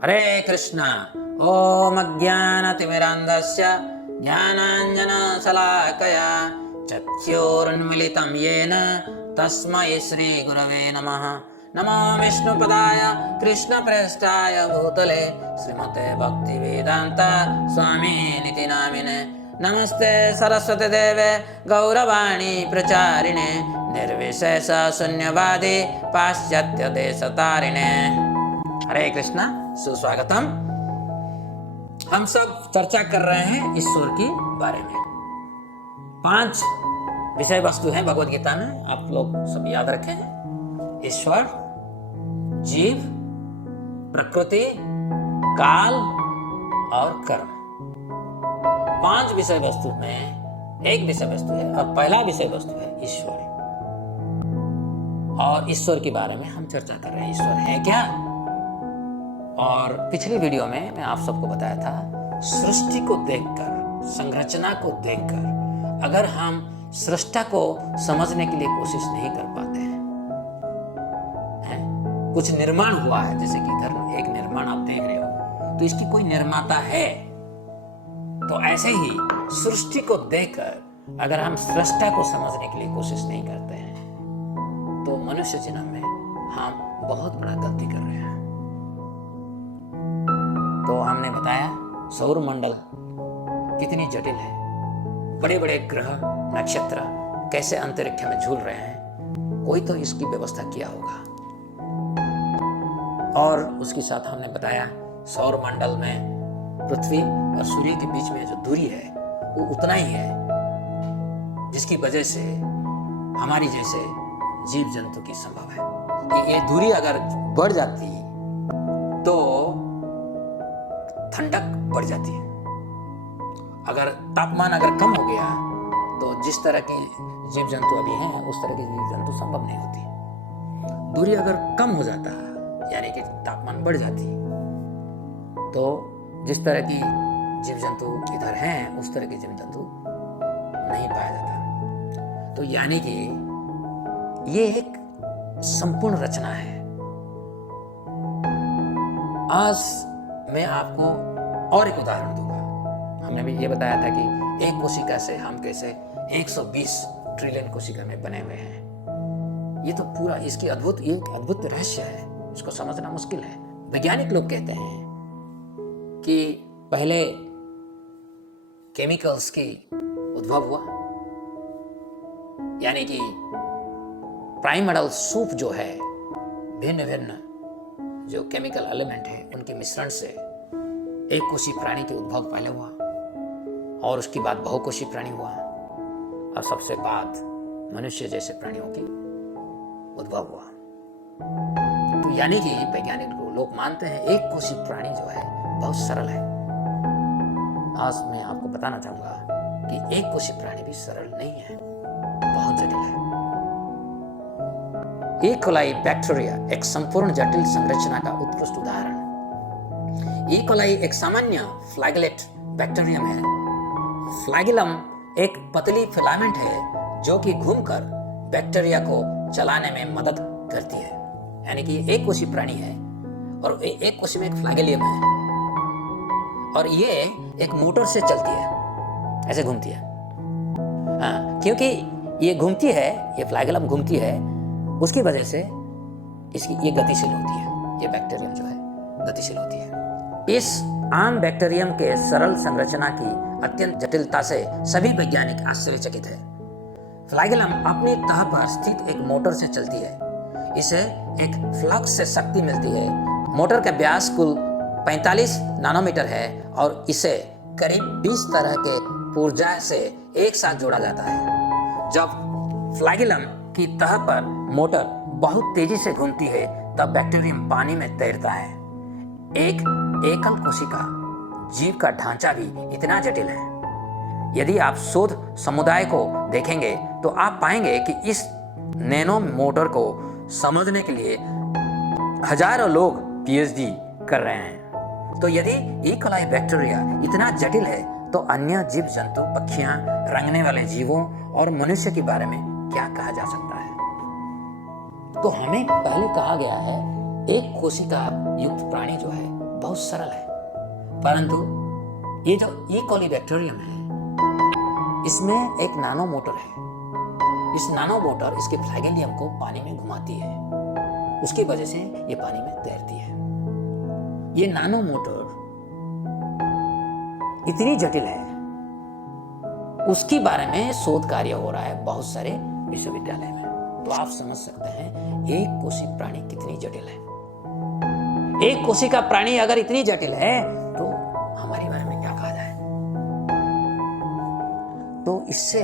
हरे कृष्ण। ओम अज्ञानतिमिरान्धस्य ज्ञानाञ्जनशलाकया चक्षुरुन्मीलितं येन तस्मै श्रीगुरवे नमः। नमो विष्णुपदाय कृष्णप्रेष्ठाय भूतले श्रीमते भक्तिवेदान्त स्वामिनिति नामिने। नमस्ते सरस्वती देवे गौरवाणी प्रचारिणे निर्विशेष शून्यवादी पाश्चात्य देशतारिणे। हरे कृष्णा, सुस्वागतम। हम सब चर्चा कर रहे हैं ईश्वर के बारे में। 5 विषय वस्तु है भगवत गीता में, आप लोग सब याद रखें। ईश्वर, जीव, प्रकृति, काल और कर्म। 5 विषय वस्तु में एक विषय वस्तु है और पहला विषय वस्तु है ईश्वर। और ईश्वर के बारे में हम चर्चा कर रहे हैं। ईश्वर है क्या? और पिछली वीडियो में मैं आप सबको बताया था, सृष्टि को देखकर, संरचना को देखकर अगर हम सृष्टा को समझने के लिए कोशिश नहीं कर पाते हैं, कुछ निर्माण हुआ है, जैसे कि घर में एक निर्माण आप देख रहे हो, तो इसकी कोई निर्माता है। तो ऐसे ही सृष्टि को देखकर अगर हम सृष्टा को समझने के लिए कोशिश नहीं करते हैं, तो मनुष्य जन्म में हम बहुत बड़ा गलती कर रहे हैं। तो हमने बताया सौर मंडल कितनी जटिल है, बड़े बड़े ग्रह नक्षत्र कैसे अंतरिक्ष में झूल रहे हैं, कोई तो इसकी व्यवस्था किया होगा। और उसके साथ हमने बताया सौर मंडल में पृथ्वी और सूर्य के बीच में जो दूरी है वो उतना ही है, जिसकी वजह से हमारी जैसे जीव जंतु की संभव है। ये दूरी अगर बढ़ जाती तो ठंडक बढ़ जाती है, अगर तापमान अगर कम हो गया तो जिस तरह की जीव जंतु अभी हैं उस तरह की जीव जंतु संभव नहीं होती। दूरी अगर कम हो जाता यानी कि तापमान बढ़ जाती तो जिस तरह की जीव जंतु इधर हैं उस तरह के जीव जंतु नहीं पाया जाता। तो यानी कि ये एक संपूर्ण रचना है। आज मैं आपको और एक उदाहरण दूंगा। हमने भी ये बताया था कि एक कोशिका से हम कैसे 120 ट्रिलियन कोशिका में बने हुए हैं। ये तो पूरा इसकी अद्भुत रहस्य है, इसको समझना मुश्किल है। वैज्ञानिक लोग कहते हैं कि पहले केमिकल्स की उद्भव हुआ, यानी कि प्राइमर्डियल सूप जो है, भिन्न भिन्न जो केमिकल एलिमेंट है उनके मिश्रण से एक कोशी प्राणी के उद्भव पहले हुआ, और उसके बाद बहुकोशी प्राणी हुआ, और सबसे बाद मनुष्य जैसे प्राणियों की उद्भव हुआ। तो यानी कि वैज्ञानिक लोग मानते हैं एक कोशी प्राणी जो है बहुत सरल है। आज मैं आपको बताना चाहूंगा कि एक कोशी प्राणी भी सरल नहीं है, बहुत जटिल है। ई कोलाई बैक्टीरिया एक संपूर्ण जटिल संरचना का उत्कृष्ट उदाहरण। ई कोलाई एक सामान्य फ्लैगेलेट बैक्टीरियम है। फ्लैगेलम एक पतली फिलामेंट है जो कि घूमकर बैक्टीरिया को चलाने में मदद करती है। यानी कि एक कोशी प्राणी है और एक कोशी में एक फ्लैगेलियम है, और ये एक मोटर से चलती है, ऐसे घूमती है। हाँ, क्योंकि ये घूमती है, ये फ्लैगेलम घूमती है, उसकी वजह से इसकी ये गतिशील होती है। ये बैक्टीरियम जो है गतिशील होती है। इस आम बैक्टीरियम के सरल संरचना की अत्यंत जटिलता से सभी वैज्ञानिक आश्चर्यचकित है। फ्लैगेलम अपनी तह पर स्थित एक मोटर से चलती है। इसे एक फ्लक्स से शक्ति मिलती है। मोटर का व्यास कुल 45 नैनोमीटर है और इसे करीब 20 तरह के पुर्जा से एक साथ जोड़ा जाता है। जब फ्लैगेलम की तह पर मोटर बहुत तेजी से घूमती है तब बैक्टीरियम पानी में तैरता है। एक एकल कोशिका जीव का ढांचा भी इतना जटिल है। यदि आप शोध समुदाय को देखेंगे तो आप पाएंगे कि इस नैनो मोटर को समझने के लिए हजारों लोग पीएचडी कर रहे हैं। तो यदि ई कोलाई बैक्टीरिया इतना जटिल है तो अन्य जीव जंतु, पक्षियां, रेंगने वाले जीवों और मनुष्य के बारे में क्या कहा जा सकता है? तो हमें पहले कहा गया है एक कोशिका युक्त प्राणी जो है बहुत सरल है, परंतु ये जो ई कोली बैक्टीरियम है, इसमें एक नानो मोटर है। इस नानो मोटर इसके फ्लैगेलियम को पानी में घुमाती है, उसकी वजह से ये पानी में तैरती है। ये नानो मोटर इतनी जटिल है, उसके बारे में शोध कार्य हो रहा है बहुत सारे विश्वविद्यालय में। तो आप समझ सकते हैं एक कोशिक प्राणी कितनी जटिल है। एक कोशिका प्राणी अगर इतनी जटिल है तो हमारे बारे में क्या कहा जाए। तो इससे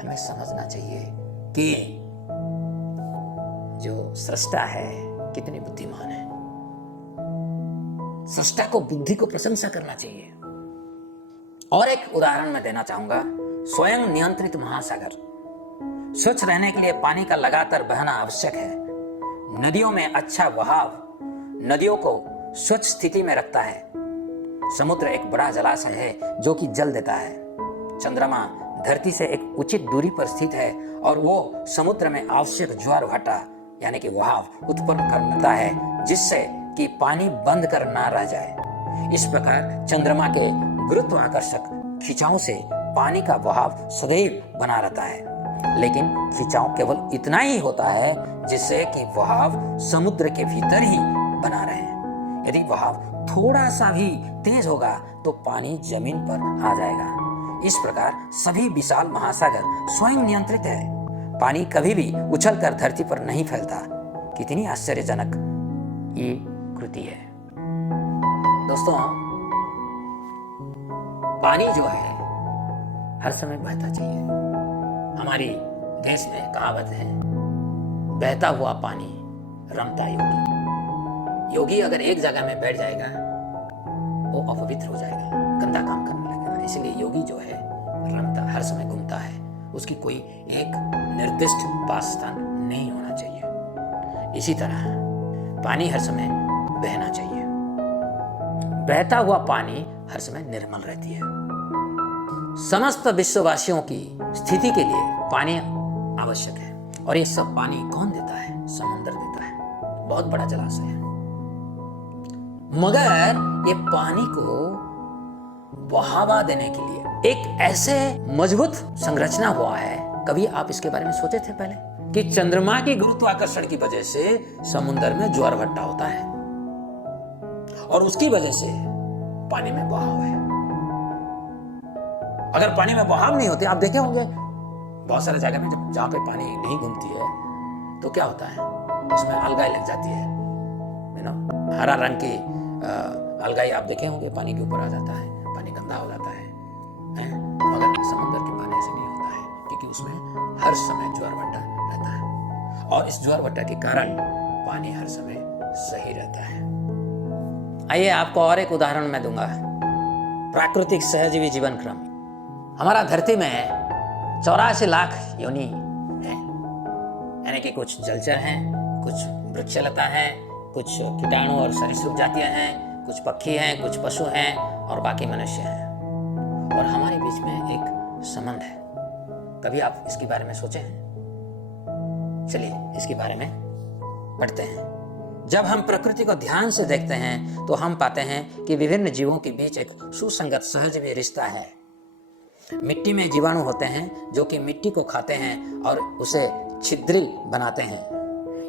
हमें समझना चाहिए कि जो सृष्टा है कितनी बुद्धिमान है। सृष्टा को बुद्धि को प्रशंसा करना चाहिए। और एक उदाहरण मैं देना चाहूंगा, स्वयं नियंत्रित महासागर। स्वच्छ रहने के लिए पानी का लगातार बहना आवश्यक है। नदियों में अच्छा बहाव नदियों को स्वच्छ स्थिति में रखता है। समुद्र एक बड़ा जलाशय है जो कि जल देता है। चंद्रमा धरती से एक उचित दूरी पर स्थित है और वो समुद्र में आवश्यक ज्वार भाटा यानी कि बहाव उत्पन्न करता है, जिससे कि पानी बंद कर ना रह जाए। इस प्रकार चंद्रमा के गुरुत्वाकर्षक खिंचाव से पानी का बहाव सदैव बना रहता है। लेकिन खिंचाव केवल इतना ही होता है जिससे कि बहाव समुद्र के भीतर ही बना रहे। यदि बहाव थोड़ा सा भी तेज होगा तो पानी जमीन पर आ जाएगा। इस प्रकार सभी विशाल महासागर स्वयं नियंत्रित है। पानी कभी भी उछलकर धरती पर नहीं फैलता। कितनी आश्चर्यजनक ये कृति है। दोस्तों, पानी जो है हर समय बहता चाहिए। हमारी देश में कहावत है, बहता हुआ पानी रमता योगी। योगी अगर एक जगह में बैठ जाएगा वो अपवित्र हो जाएगा, गंदा काम करने लगेगा। इसलिए योगी जो है रमता, हर समय घूमता है। उसकी कोई एक निर्दिष्ट वास स्थान नहीं होना चाहिए। इसी तरह पानी हर समय बहना चाहिए। बहता हुआ पानी हर समय निर्मल रहती है। समस्त विश्ववासियों की स्थिति के लिए पानी आवश्यक है। और ये सब पानी कौन देता है? समुद्र देता है। बहुत बड़ा जलाशय है। मगर ये पानी को बहावा देने के लिए एक ऐसे मजबूत संरचना हुआ है। कभी आप इसके बारे में सोचे थे पहले कि चंद्रमा के गुरुत्वाकर्षण की वजह से समुद्र में ज्वार भाटा होता है और उसकी वजह से पानी में बहाव है। अगर पानी में बहाव नहीं होते, आप देखे होंगे बहुत सारे जगह में जहां पे पानी नहीं घूमती है तो क्या होता है, उसमें अलगाई लग जाती है ना। हरा रंग की अलगाई आप देखे होंगे पानी के ऊपर आ जाता है, पानी गंदा हो जाता है। मगर समुद्र के पानी ऐसे नहीं होता है, क्योंकि उसमें हर समय ज्वार भाटा रहता है और इस ज्वार भाटा के कारण पानी हर समय सही रहता है। आइए आपको और एक उदाहरण मैं दूंगा। प्राकृतिक सहजीवी जीवन क्रम। हमारा धरती में 84 लाख योनि हैं, यानी कि कुछ जलचर हैं, कुछ वृक्षलता हैं, कुछ कीटाणु और सरीसृप जातियां हैं, कुछ पक्षी हैं, कुछ पशु हैं और बाकी मनुष्य हैं। और हमारे बीच में एक संबंध है। कभी आप इसके बारे में सोचे हैं? चलिए इसके बारे में पढ़ते हैं। जब हम प्रकृति को ध्यान से देखते हैं तो हम पाते हैं कि विभिन्न जीवों के बीच एक सुसंगत सहजीवी रिश्ता है। मिट्टी में जीवाणु होते हैं जो कि मिट्टी को खाते हैं और उसे छिद्रिल बनाते हैं।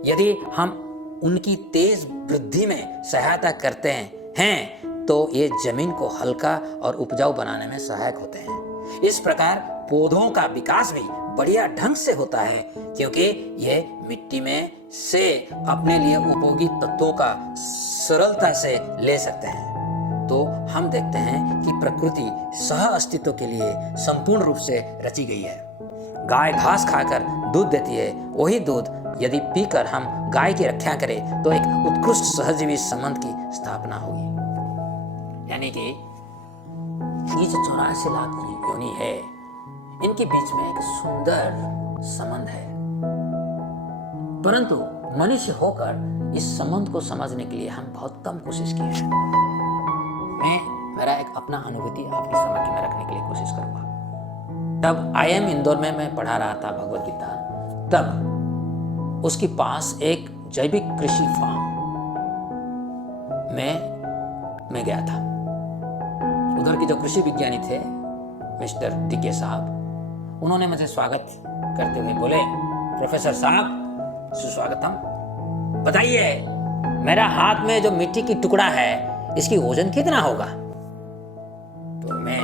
यदि हम उनकी तेज वृद्धि में सहायता करते हैं तो ये जमीन को हल्का और उपजाऊ बनाने में सहायक होते हैं। इस प्रकार पौधों का विकास भी बढ़िया ढंग से होता है, क्योंकि ये मिट्टी में से अपने लिए उपयोगी तत्वों का सरलता से ले सकते हैं। तो हम देखते हैं कि प्रकृति सह अस्तित्व के लिए संपूर्ण रूप से रची गई है। गाय घास खाकर दूध देती है, वही दूध यदि पीकर हम गाय की रक्षा करें तो एक उत्कृष्ट सहजीवी संबंध की स्थापना होगी। यानी कि ये जो 84 लाख योनि है, इनके बीच में एक सुंदर संबंध है, परंतु मनुष्य होकर इस संबंध को समझने के लिए हम बहुत कम कोशिश की है। मैं मेरा एक अपना अनुभूति आपके समक्ष में रखने के लिए कोशिश करूंगा। तब IIM इंदौर में मैं पढ़ा रहा था भगवत गीता, तब उसके पास एक जैविक कृषि फार्म में में गया था। उधर के जो कृषि विज्ञानी थे मिस्टर टीके साहब, उन्होंने मुझे स्वागत करते हुए बोले, प्रोफेसर साहब सुस्वागतम, बताइए मेरा हाथ में जो मिट्टी की टुकड़ा है इसकी वजन कितना होगा। तो मैं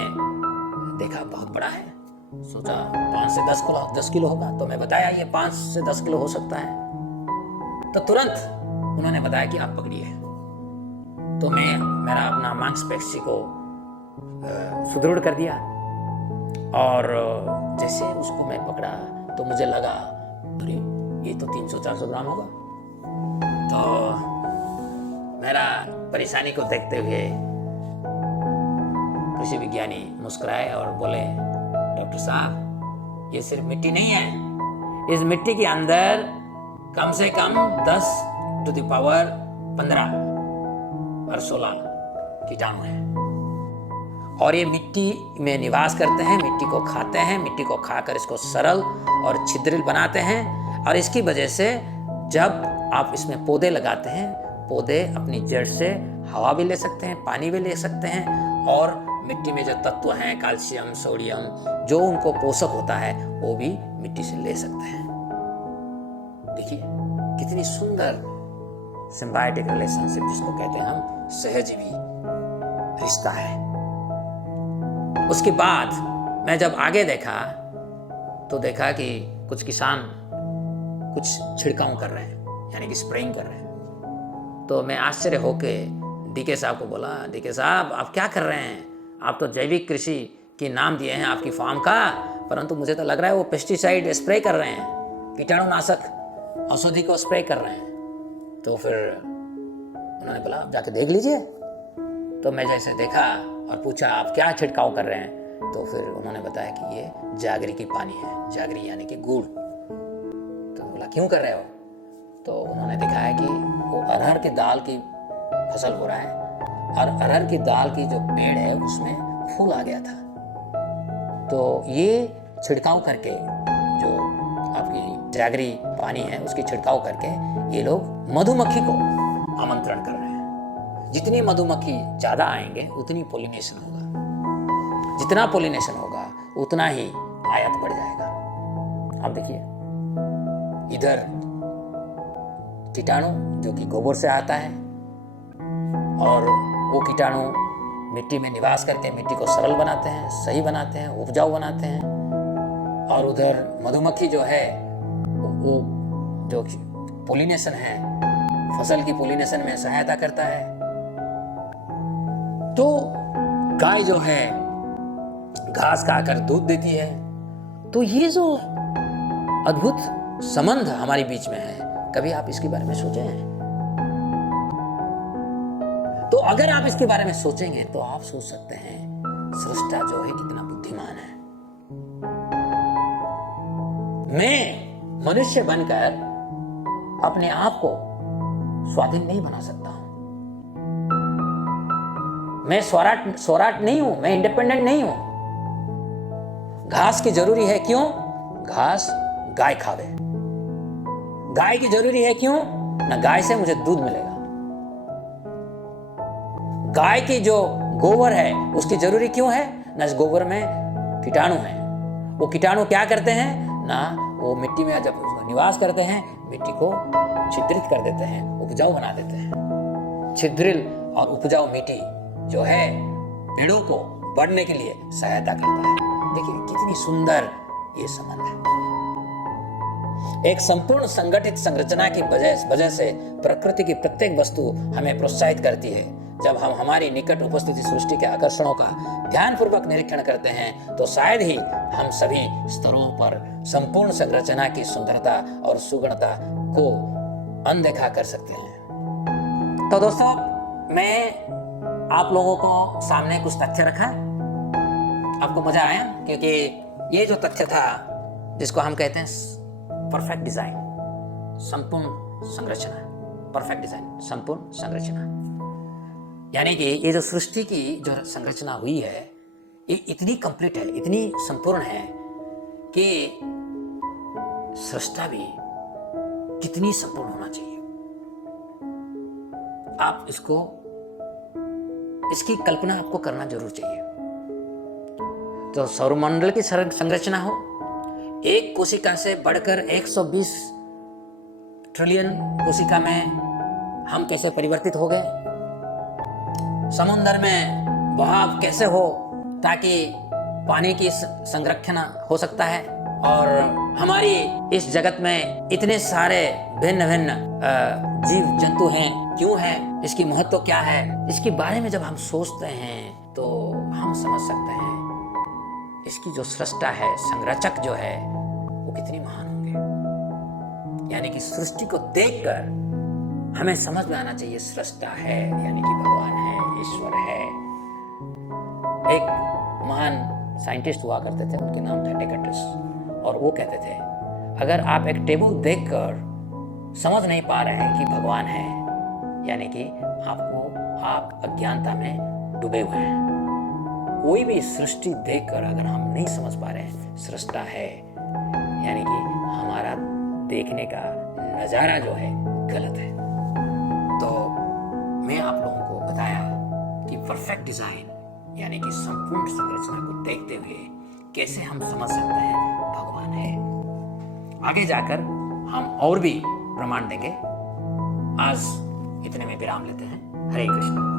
देखा बहुत बड़ा है, सोचा 5 से 10 किलो होगा। तो मैं बताया ये 5 से 10 किलो हो सकता है। तो तुरंत उन्होंने बताया कि आप पकड़िए। तो मेरा अपना मांसपेशी को सुदृढ़ कर दिया और जैसे उसको मैं पकड़ा तो मुझे लगा अरे ये तो 300-400 ग्राम होगा। तो मेरा परेशानी को देखते हुए कृषि विज्ञानी मुस्कुराए और बोले, डॉक्टर साहब ये सिर्फ मिट्टी नहीं है, इस मिट्टी के अंदर कम से कम 10 टू द पावर 15 और 16 कीटाणु हैं और ये मिट्टी में निवास करते हैं, मिट्टी को खाते हैं, मिट्टी को खाकर इसको सरल और छिद्रिल बनाते हैं। और इसकी वजह से जब आप इसमें पौधे लगाते हैं, पौधे अपनी जड़ से हवा भी ले सकते हैं, पानी भी ले सकते हैं और मिट्टी में जो तत्व हैं कैल्शियम, सोडियम, जो उनको पोषक होता है वो भी मिट्टी से ले सकते हैं। देखिए कितनी सुंदर सिम्बायोटिक रिलेशनशिप, जिसको कहते हैं हम सहजीवी रिश्ता है। उसके बाद मैं जब आगे देखा तो देखा कि कुछ किसान कुछ छिड़काव कर रहे हैं, यानी कि स्प्रेइंग कर रहे हैं। तो मैं आश्चर्य होके डीके साहब को बोला, डीके साहब आप क्या कर रहे हैं? आप तो जैविक कृषि के नाम दिए हैं आपकी फार्म का, परंतु मुझे तो लग रहा है वो पेस्टिसाइड स्प्रे कर रहे हैं, कीटाणुनाशक औषधि को स्प्रे कर रहे हैं। तो फिर उन्होंने बोला आप जाके देख लीजिए। तो मैं जैसे देखा और पूछा आप क्या छिड़काव कर रहे हैं, तो फिर उन्होंने बताया कि ये जागरी की पानी है, जागरी यानी कि गुड़। तो बोला क्यों कर रहे हो? तो उन्होंने दिखाया कि वो अरहर की दाल की फसल हो रहा है और अरहर की दाल की जो पेड़ है उसमें फूल आ गया था। तो ये छिड़काव करके जो आपकी जागरी पानी है उसकी छिड़काव करके ये लोग मधुमक्खी को आमंत्रण कर रहे हैं। जितनी मधुमक्खी ज्यादा आएंगे उतनी पोलिनेशन होगा, जितना पोलिनेशन होगा उतना ही आयात बढ़ जाएगा। आप देखिए इधर कीटाणु जो कि गोबर से आता है और वो कीटाणु मिट्टी में निवास करके मिट्टी को सरल बनाते हैं, सही बनाते हैं, उपजाऊ बनाते हैं। और उधर मधुमक्खी जो है वो जो पोलिनेशन है, फसल की पोलिनेशन में सहायता करता है। तो गाय जो है घास खाकर दूध देती है। तो ये जो अद्भुत संबंध हमारे बीच में है, कभी आप इसके बारे में सोचे हैं? तो अगर आप इसके बारे में सोचेंगे तो आप सोच सकते हैं सृष्टा जो है कितना बुद्धिमान है। मैं मनुष्य बनकर अपने आप को स्वाधीन नहीं बना सकता हूं। मैं स्वराट नहीं हूं, मैं इंडिपेंडेंट नहीं हूं। घास की जरूरी है, क्यों? घास गाय खावे। गाय की जरूरी है, क्यों? ना गाय से मुझे दूध मिलेगा। गाय की जो गोबर है उसकी जरूरी क्यों है? ना इस गोबर में कीटाणु है। वो कीटाणु क्या करते हैं? ना वो मिट्टी में जब निवास करते हैं मिट्टी को छिद्रित कर देते हैं, उपजाऊ बना देते हैं। छिद्रिल और उपजाऊ मिट्टी जो है पेड़ों को बढ़ने के लिए सहायता करता है। देखिए कितनी सुंदर ये संबंध है। एक संपूर्ण संगठित संरचना की वजह से प्रकृति की प्रत्येक वस्तु हमें प्रोत्साहित करती है। जब हम हमारी निकट उपस्थिति सृष्टि के आकर्षणों का ध्यानपूर्वक निरीक्षण करते हैं तो शायद ही हम सभी स्तरों पर संपूर्ण संरचना की सुंदरता और सुगणता को अनदेखा कर सकते हैं। तो दोस्तों मैं आप लोगों को सामने कुछ तथ्य रखा, आपको मजा आया? क्योंकि ये जो तथ्य था जिसको हम कहते हैं परफेक्ट डिजाइन, संपूर्ण संरचना, परफेक्ट डिजाइन, संपूर्ण संरचना, यानी कि ये जो सृष्टि की जो संरचना हुई है ये इतनी कंप्लीट है, इतनी संपूर्ण है कि सृष्टा भी कितनी संपूर्ण होना चाहिए। आप इसको इसकी कल्पना आपको करना जरूर चाहिए। तो सौरमंडल की संरचना हो, एक कोशिका से बढ़कर 120 ट्रिलियन कोशिका में हम कैसे परिवर्तित हो गए, समुद्र में बहाव कैसे हो ताकि पानी की संरक्षण हो सकता है, और हमारी इस जगत में इतने सारे भिन्न भिन्न जीव जंतु हैं, क्यों हैं, इसकी महत्व क्या है, इसके बारे में जब हम सोचते हैं तो हम समझ सकते हैं इसकी जो सृष्टा है, संरचक जो है, वो कितनी महान होंगे। यानी कि सृष्टि को देखकर हमें समझ में आना चाहिए सृष्टा है, यानी कि भगवान है, ईश्वर है। एक महान साइंटिस्ट हुआ करते थे, उनके नाम था डेकार्ट, और वो कहते थे अगर आप एक टेबल देखकर समझ नहीं पा रहे हैं कि भगवान है, यानी कि आप अज्ञानता में डूबे हुए हैं। कोई भी सृष्टि देखकर अगर हम नहीं समझ पा रहे हैं सृष्टा है, यानी कि हमारा देखने का नजारा जो है गलत है। तो मैं आप लोगों को बताया कि परफेक्ट डिजाइन यानी कि संपूर्ण संरचना को देखते हुए कैसे हम समझ सकते हैं भगवान है। आगे जाकर हम और भी प्रमाण देंगे। आज इतने में विराम लेते हैं। हरे कृष्ण।